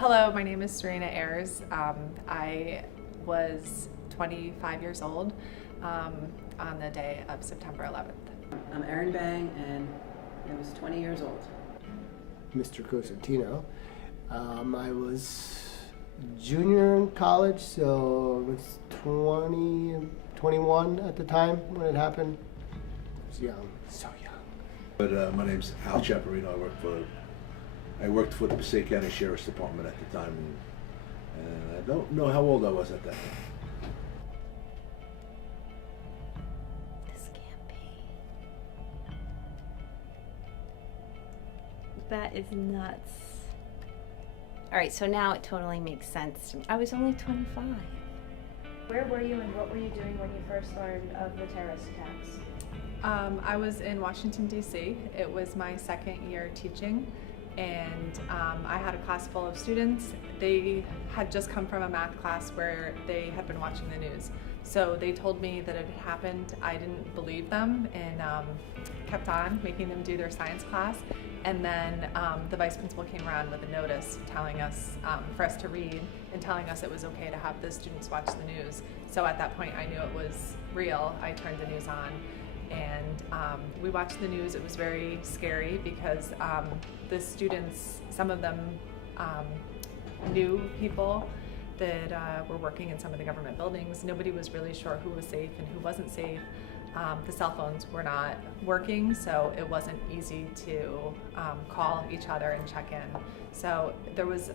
Hello, my name is Serena Ayers. I was 25 years old on the day of September 11th. I'm Erin Bang, and I was 20 years old. Mr. Cosentino. I was junior in college, so I was 21 at the time when it happened. I was young, so young. But my name's Al Chaparino. I worked for the Passaic County Sheriff's Department at the time, and I don't know how old I was at that time. This can't be. That is nuts. All right, so now it totally makes sense to me. I was only 25. Where were you and what were you doing when you first learned of the terrorist attacks? I was in Washington, D.C. It was my second year teaching, and I had a class full of students. They had just come from a math class where they had been watching the news. So they told me that it had happened. I didn't believe them and kept on making them do their science class. And then the vice principal came around with a notice telling us, for us to read, and telling us it was okay to have the students watch the news. So at that point I knew it was real. I turned the news on and we watched the news. It was very scary because the students, some of them knew people that were working in some of the government buildings. Nobody was really sure who was safe and who wasn't safe. The cell phones were not working, so it wasn't easy to call each other and check in. So there was,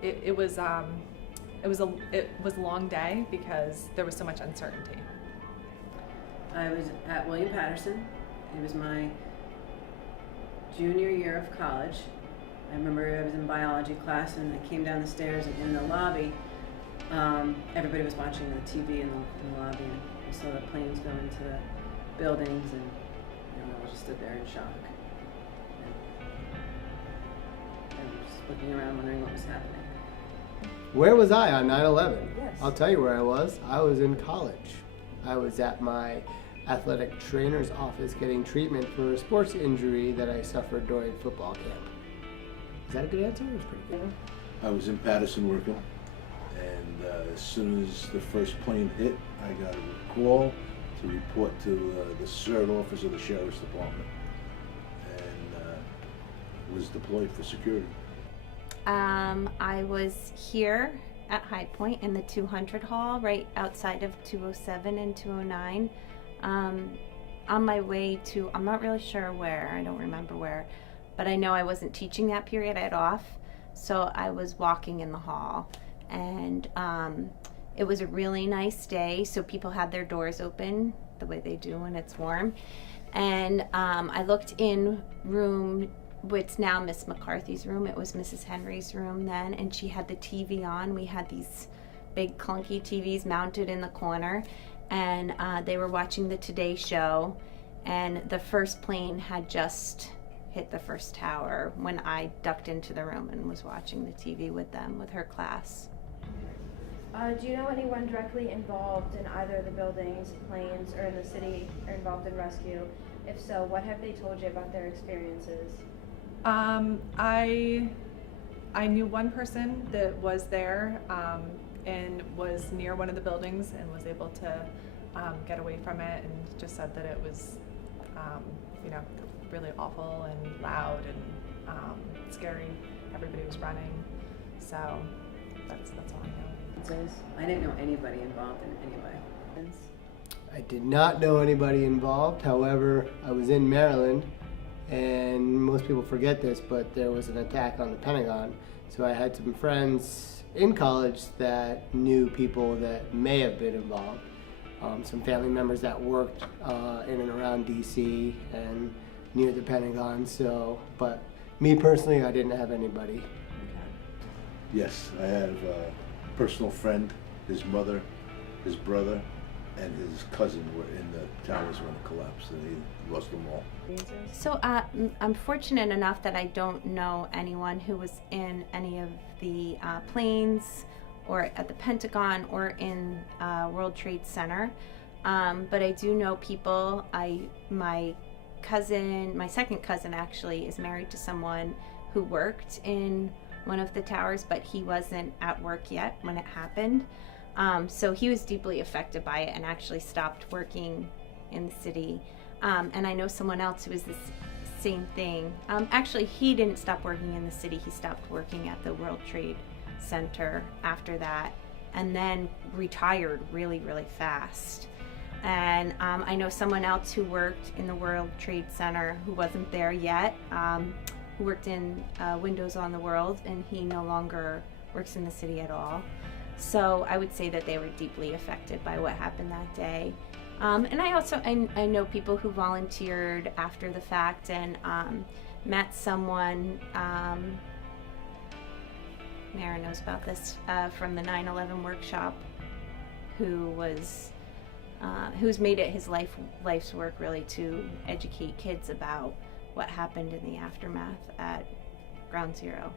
it was a long day because there was so much uncertainty. I was at William Patterson. It was my junior year of college. I remember I was in biology class and I came down the stairs, and in the lobby, everybody was watching the TV in the lobby, and I saw the planes go into the buildings, and I just stood there in shock. And I was just looking around wondering what was happening. Where was I on 9/11? Yes. I'll tell you where I was. I was in college. I was at my athletic trainer's office getting treatment for a sports injury that I suffered during football camp. Is that a good answer? It was pretty good. I was in Patterson working, and as soon as the first plane hit, I got a call to report to the third office of the Sheriff's Department, and was deployed for security. I was here at High Point in the 200 hall, right outside of 207 and 209. On my way to, I'm not really sure where, I don't remember where, but I know I wasn't teaching that period, I had off, so I was walking in the hall, and it was a really nice day, so people had their doors open the way they do when it's warm, and I looked in room, what's now Miss McCarthy's room. It was Mrs. Henry's room then, and she had the TV on. We had these big clunky TVs mounted in the corner, and they were watching the Today Show, and the first plane had just hit the first tower when I ducked into the room and was watching the TV with them, with her class. Do you know anyone directly involved in either of the buildings, planes, or in the city, or involved in rescue? If so, what have they told you about their experiences? I knew one person that was there and was near one of the buildings and was able to get away from it, and just said that it was, really awful and loud and scary. Everybody was running, so that's all I know. I didn't know anybody involved in any way. I did not know anybody involved. However, I was in Maryland, and most people forget this, but there was an attack on the Pentagon. So I had some friends in college that knew people that may have been involved. Some family members that worked in and around DC and near the Pentagon. So, but me personally, I didn't have anybody. Yes, I have a personal friend, his mother, his brother, and his cousin were in the towers when it collapsed, and he lost them all. So I'm fortunate enough that I don't know anyone who was in any of the planes or at the Pentagon or in World Trade Center, but I do know people. My cousin, my second cousin actually, is married to someone who worked in one of the towers, but he wasn't at work yet when it happened. So he was deeply affected by it and actually stopped working in the city. And I know someone else who was the same thing. Actually, he didn't stop working in the city. He stopped working at the World Trade Center after that, and then retired really, really fast. And I know someone else who worked in the World Trade Center who wasn't there yet, who worked in Windows on the World, and he no longer works in the city at all. So I would say that they were deeply affected by what happened that day. And I know people who volunteered after the fact and met someone, Mara knows about this, from the 9/11 workshop, who's made it his life's work really to educate kids about what happened in the aftermath at Ground Zero.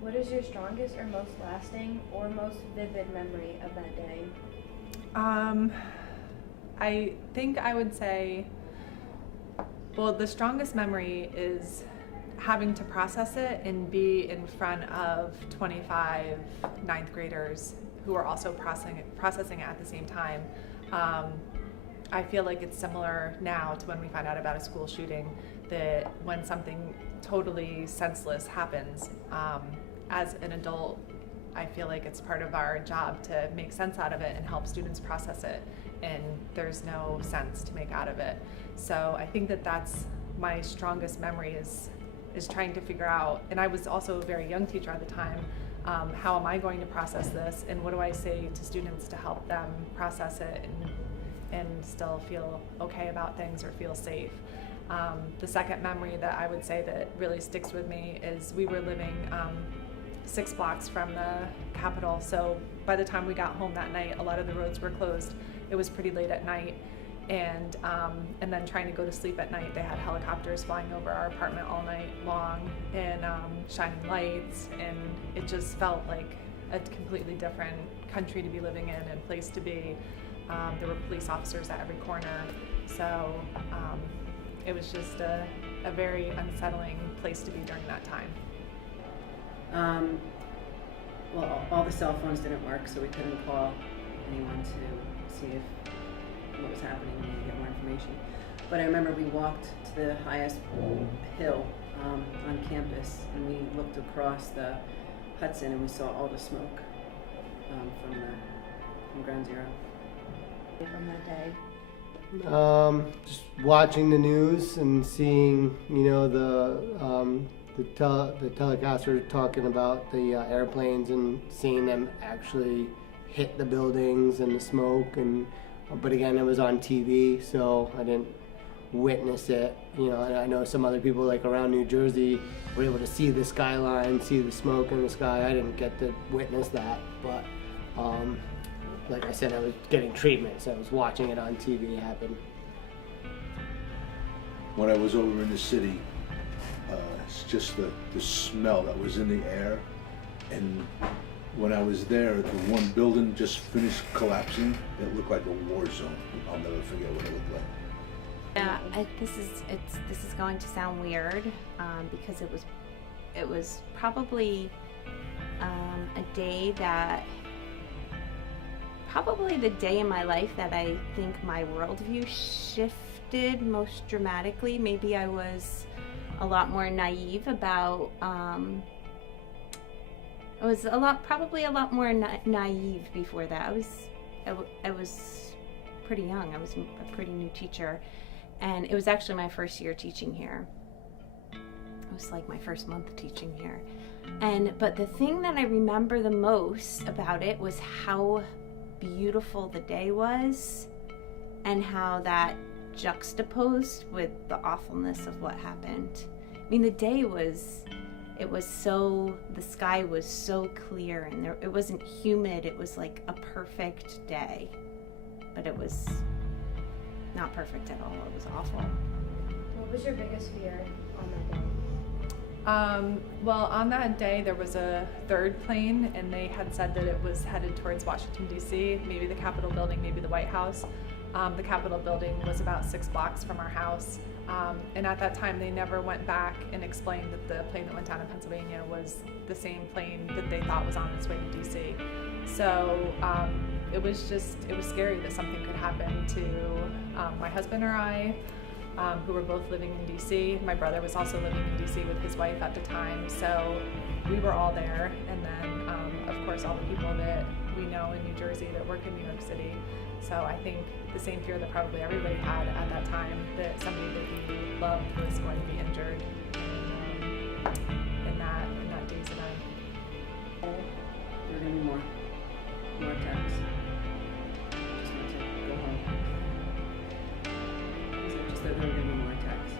What is your strongest or most lasting or most vivid memory of that day? I think I would say, well, the strongest memory is having to process it and be in front of 25 ninth graders who are also processing it at the same time. I feel like it's similar now to when we find out about a school shooting, that when something totally senseless happens, as an adult, I feel like it's part of our job to make sense out of it and help students process it, and there's no sense to make out of it. So I think that that's my strongest memory is trying to figure out, and I was also a very young teacher at the time, how am I going to process this, and what do I say to students to help them process it and still feel okay about things or feel safe. The second memory that I would say that really sticks with me is we were living 6 blocks from the Capitol, so by the time we got home that night, a lot of the roads were closed. It was pretty late at night, and then trying to go to sleep at night, they had helicopters flying over our apartment all night long and shining lights, and it just felt like a completely different country to be living in and place to be. There were police officers at every corner, so it was just a very unsettling place to be during that time. Well, all the cell phones didn't work, so we couldn't call anyone to see what was happening and get more information. But I remember we walked to the highest hill on campus, and we looked across the Hudson, and we saw all the smoke from Ground Zero. From that day? Just watching the news and seeing, the telecasters talking about the airplanes and seeing them actually hit the buildings and the smoke, but again, it was on TV, so I didn't witness it. And I know some other people like around New Jersey were able to see the skyline, see the smoke in the sky. I didn't get to witness that, but like I said, I was getting treatment, so I was watching it on TV happen. When I was over in the city, it's just the smell that was in the air. And when I was there, the one building just finished collapsing. It looked like a war zone. I'll never forget what it looked like. Yeah, this is going to sound weird, because it was probably a day that, probably the day in my life that I think my worldview shifted most dramatically. Maybe I was a lot more naive about, I was probably a lot more naive before that. I was pretty young. I was a pretty new teacher, and it was actually my first year teaching here. It was like my first month teaching here. But the thing that I remember the most about it was how beautiful the day was, and how that juxtaposed with the awfulness of what happened. I mean, the day was, the sky was so clear, and it wasn't humid. It was like a perfect day, but it was not perfect at all. It was awful. What was your biggest fear on that day? Well, on that day, there was a third plane, and they had said that it was headed towards Washington, D.C., maybe the Capitol building, maybe the White House. The Capitol building was about 6 blocks from our house. And at that time, they never went back and explained that the plane that went down in Pennsylvania was the same plane that they thought was on its way to DC. So it was scary that something could happen to my husband or I, who were both living in DC. My brother was also living in DC with his wife at the time. So we were all there. And then, of course, all the people that we know in New Jersey that work in New York City. So I think the same fear that probably everybody had at that time, that somebody that we loved was going to be injured in that day's event. There were going to be more attacks. Just want to go home. Just that there were going to be more attacks.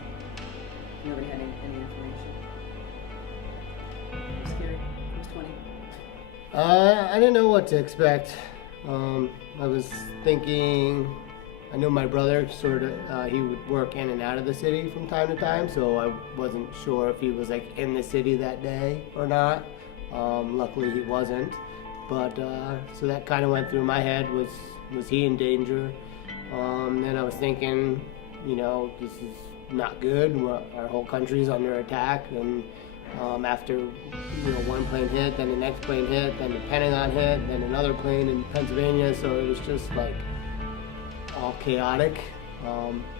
Nobody had any information. It was scary. I was 20. I didn't know what to expect. I was thinking, I knew my brother he would work in and out of the city from time to time, so I wasn't sure if he was like in the city that day or not. Luckily he wasn't, but so that kind of went through my head, was he in danger? Then I was thinking, this is not good, our whole country's under attack, and after one plane hit, then the next plane hit, then the Pentagon hit, then another plane in Pennsylvania, so it was just like all chaotic.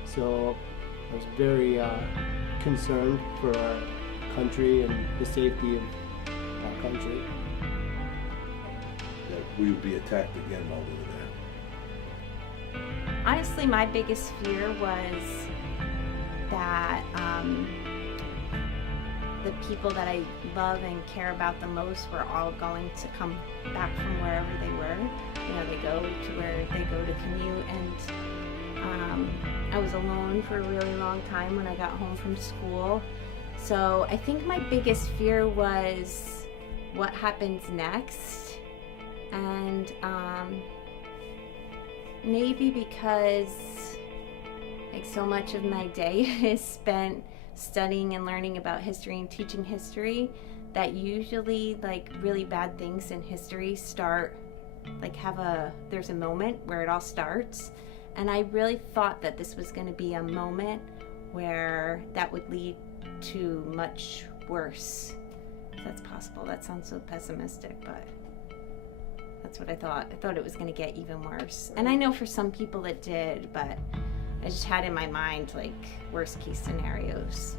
So I was very concerned for our country and the safety of our country. That we would be attacked again while we were there. Honestly, my biggest fear was that the people that I love and care about the most were all going to come back from wherever they were. They go to where they go to commute, and I was alone for a really long time when I got home from school. So I think my biggest fear was what happens next, and maybe because like so much of my day is spent studying and learning about history and teaching history, that usually like really bad things in history start, like there's a moment where it all starts. And I really thought that this was going to be a moment where that would lead to much worse. If that's possible. That sounds so pessimistic, but that's what I thought. I thought it was going to get even worse. And I know for some people it did, but I just had in my mind like worst case scenarios.